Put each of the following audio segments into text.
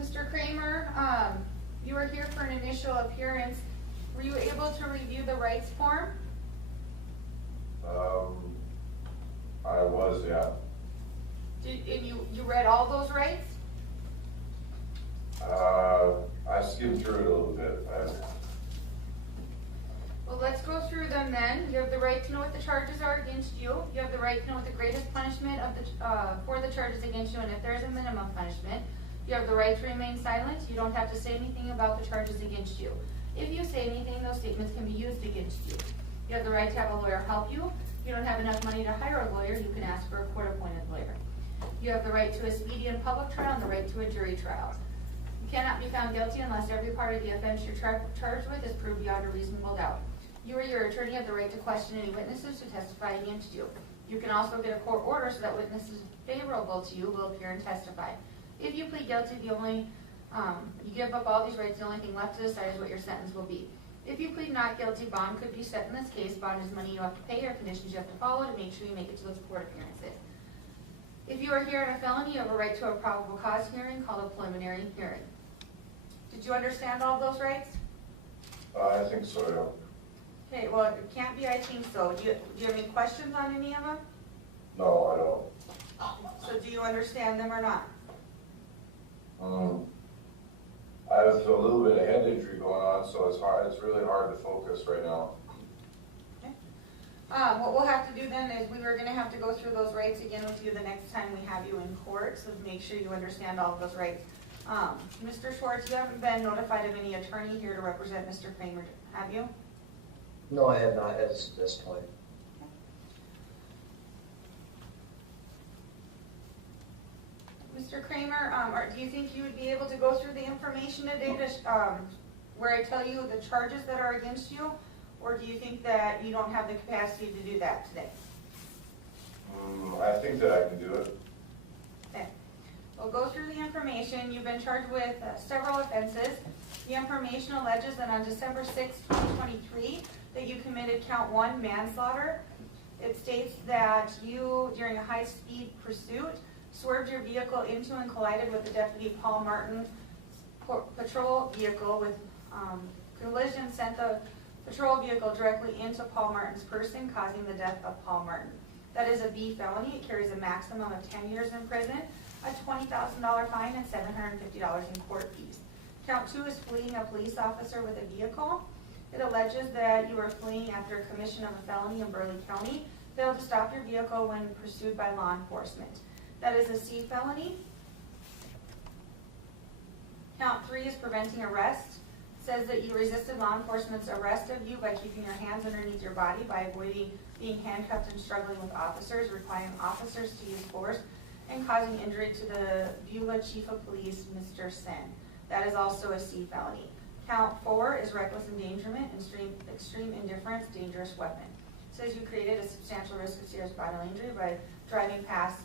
Mr. Cramer, you were here for an initial appearance. Were you able to review the rights form? I was, yeah. And you read all those rights? I skimmed through it a little bit. Well, let's go through them then. You have the right to know what the charges are against you. You have the right to know what the greatest punishment of for the charges against you, and if there is a minimum punishment. You have the right to remain silent. You don't have to say anything about the charges against you. If you say anything, those statements can be used against you. You have the right to have a lawyer help you. If you don't have enough money to hire a lawyer, you can ask for a court-appointed lawyer. You have the right to a speedy and public trial and the right to a jury trial. You cannot be found guilty unless every part of the offense you're charged with is proved beyond a reasonable doubt. You or your attorney have the right to question any witnesses to testify against you. You can also get a court order so that witnesses favorable to you will appear and testify. If you plead guilty, you give up all these rights, the only thing left to decide is what your sentence will be. If you plead not guilty, bond could be set in this case. Bond is money you have to pay or conditions you have to follow to make sure you make it to those court appearances. If you are here on a felony, you have a right to a probable cause hearing called a preliminary hearing. Did you understand all those rights? I think so, yeah. Okay, well, it can't be I think so. Do you have any questions on any of them? No, I don't. So do you understand them or not? I have a little bit of head injury going on, so it's really hard to focus right now. Okay. What we'll have to do then is we are going to have to go through those rights again with you the next time we have you in court, so make sure you understand all of those rights. Mr. Schwartz, you haven't been notified of any attorney here to represent Mr. Cramer, have you? No, I have not at this point. Mr. Cramer, do you think you would be able to go through the information today to, where I tell you the charges that are against you, or do you think that you don't have the capacity to do that today? I think that I can do it. Okay. We'll go through the information. You've been charged with several offenses. The information alleges that on December 6, 2023, that you committed count 1, manslaughter. It states that you, during a high-speed pursuit, swerved your vehicle into and collided with the Deputy Paul Martin patrol vehicle with collision sent the patrol vehicle directly into Paul Martin's person, causing the death of Paul Martin. That is a B felony. It carries a maximum of 10 years in prison, a $20,000 fine, and $750 in court fees. Count 2 is fleeing a police officer with a vehicle. It alleges that you were fleeing after commission of a felony in Burleigh County, failed to stop your vehicle when pursued by law enforcement. That is a C felony. Count 3 is preventing arrest. It says that you resisted law enforcement's arrest of you by keeping your hands underneath your body, by avoiding being handcuffed and struggling with officers, requiring officers to use force, and causing injury to the Beulah Chief of Police, Mr. Sen. That is also a C felony. Count 4 is reckless endangerment, extreme indifference, dangerous weapon. It says you created a substantial risk of serious bodily injury by driving past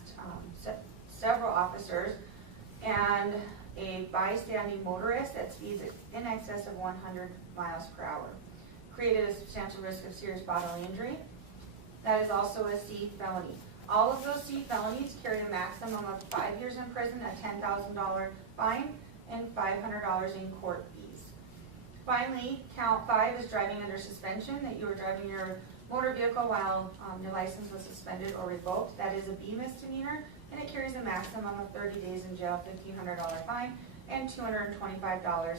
several officers and a bystanding motorist that speeds in excess of 100 miles per hour. Created a substantial risk of serious bodily injury. That is also a C felony. All of those C felonies carry a maximum of 5 years in prison, a $10,000 fine, and $500 in court fees. Finally, count 5 is driving under suspension, that you were driving your motor vehicle while your license was suspended or revoked. That is a B misdemeanor, and it carries a maximum of 30 days in jail, $1,500 fine, and $225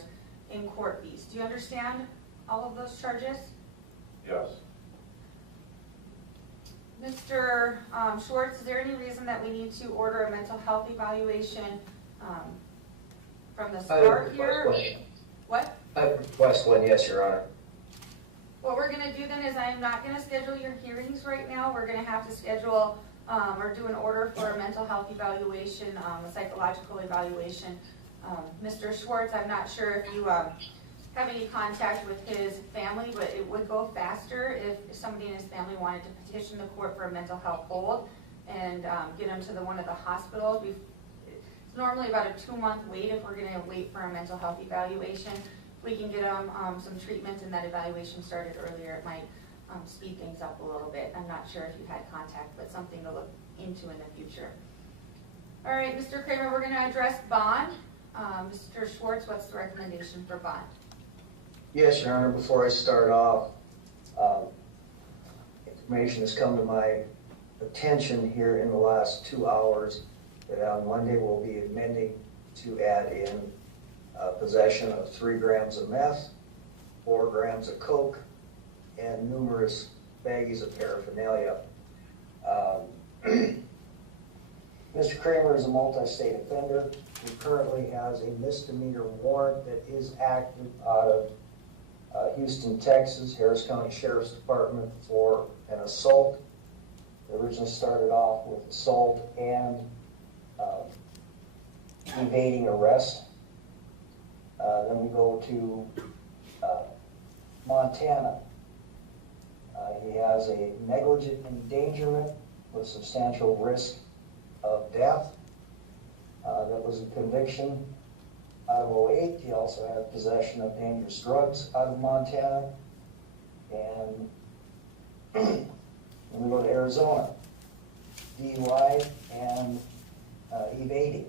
in court fees. Do you understand all of those charges? Yes. Mr. Schwartz, is there any reason that we need to order a mental health evaluation from the start here? What? I request one, yes, Your Honor. What we're going to do then is I'm not going to schedule your hearings right now. We're going to have to schedule or do an order for a mental health evaluation, a psychological evaluation. Mr. Schwartz, I'm not sure if you have any contact with his family, but it would go faster if somebody in his family wanted to petition the court for a mental health hold and get him to one of the hospitals. It's normally about a 2-month wait if we're going to wait for a mental health evaluation. If we can get them some treatment and that evaluation started earlier, it might speed things up a little bit. I'm not sure if you had contact, but something to look into in the future. All right, Mr. Cramer, we're going to address bond. Mr. Schwartz, what's the recommendation for bond? Yes, Your Honor, before I start off, information has come to my attention here in the last 2 hours that on Monday we'll be amending to add in possession of 3 grams of meth, 4 grams of coke, and numerous baggies of paraphernalia. Mr. Cramer is a multi-state offender. He currently has a misdemeanor warrant that is active out of Houston, Texas, Harris County Sheriff's Department for an assault. It originally started off with assault and evading arrest. Then we go to Montana. He has a negligent endangerment with substantial risk of death. That was a conviction out of 08. He also had possession of dangerous drugs out of Montana. And then we go to Arizona, DUI and evading.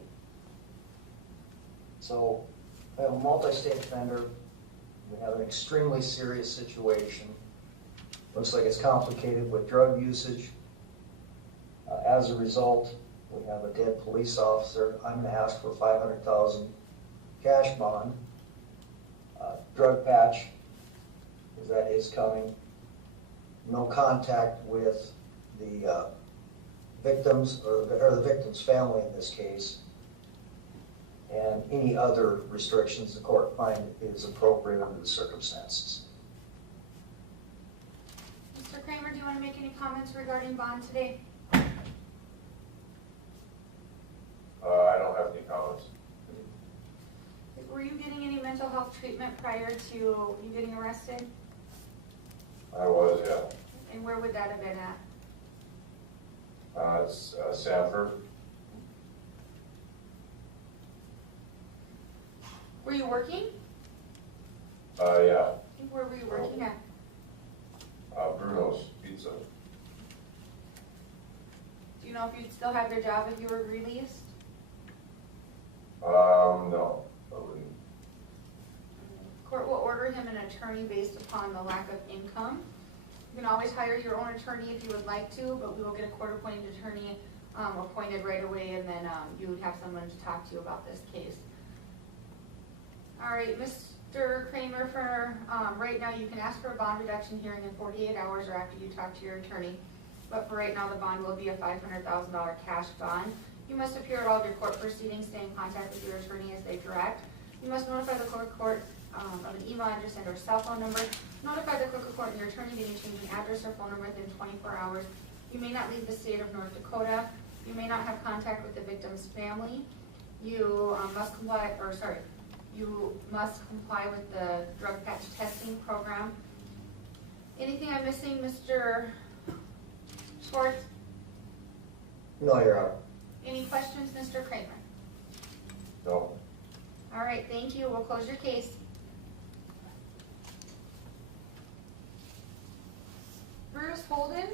So we have a multi-state offender. We have an extremely serious situation. Looks like it's complicated with drug usage. As a result, we have a dead police officer. I'm going to ask for $500,000 cash bond, drug patch, because that is coming. No contact with the victims or the victim's family in this case, and any other restrictions the court find is appropriate under the circumstances. Mr. Cramer, do you want to make any comments regarding bond today? I don't have any comments. Were you getting any mental health treatment prior to you getting arrested? I was, yeah. And where would that have been at? It's Sanford. Were you working? Yeah. Where were you working at? Bruno's Pizza. Do you know if you'd still have your job if you were released? No, I wouldn't. Court will order him an attorney based upon the lack of income. You can always hire your own attorney if you would like to, but we will get a court-appointed attorney appointed right away, and then you would have someone to talk to you about this case. All right, Mr. Cramer, for right now, you can ask for a bond reduction hearing in 48 hours or after you talk to your attorney. But for right now, the bond will be a $500,000 cash bond. You must appear at all of your court proceedings, stay in contact with your attorney as they direct. You must notify the clerk of court of an email address and or cell phone number. Notify the clerk of court and your attorney of any changing address or phone number within 24 hours. You may not leave the state of North Dakota. You may not have contact with the victim's family. You must comply with the drug patch testing program. Anything I'm missing, Mr. Schwartz? No, Your Honor. Any questions, Mr. Cramer? No. All right, thank you. We'll close your case. Bruce Holden?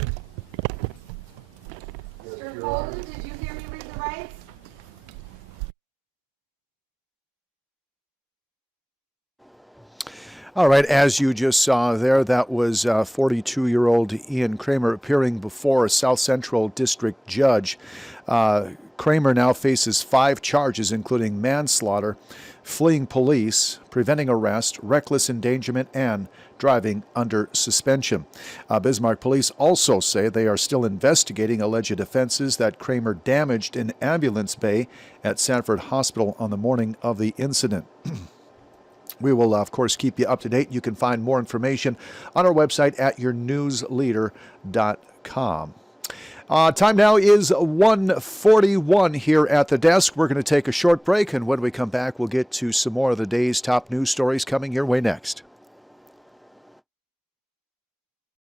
Mr. Holden, did you hear me read the rights? All right, as you just saw there, that was 42-year-old Ian Cramer appearing before a South Central District judge. Cramer now faces 5 charges, including manslaughter, fleeing police, preventing arrest, reckless endangerment, and driving under suspension. Bismarck police also say they are still investigating alleged offenses that Cramer damaged in ambulance bay at Sanford Hospital on the morning of the incident. We will, of course, keep you up to date. You can find more information on our website at yournewsleader.com. Time now is 1:41 here at the desk. We're going to take a short break, and when we come back, we'll get to some more of the day's top news stories coming your way next.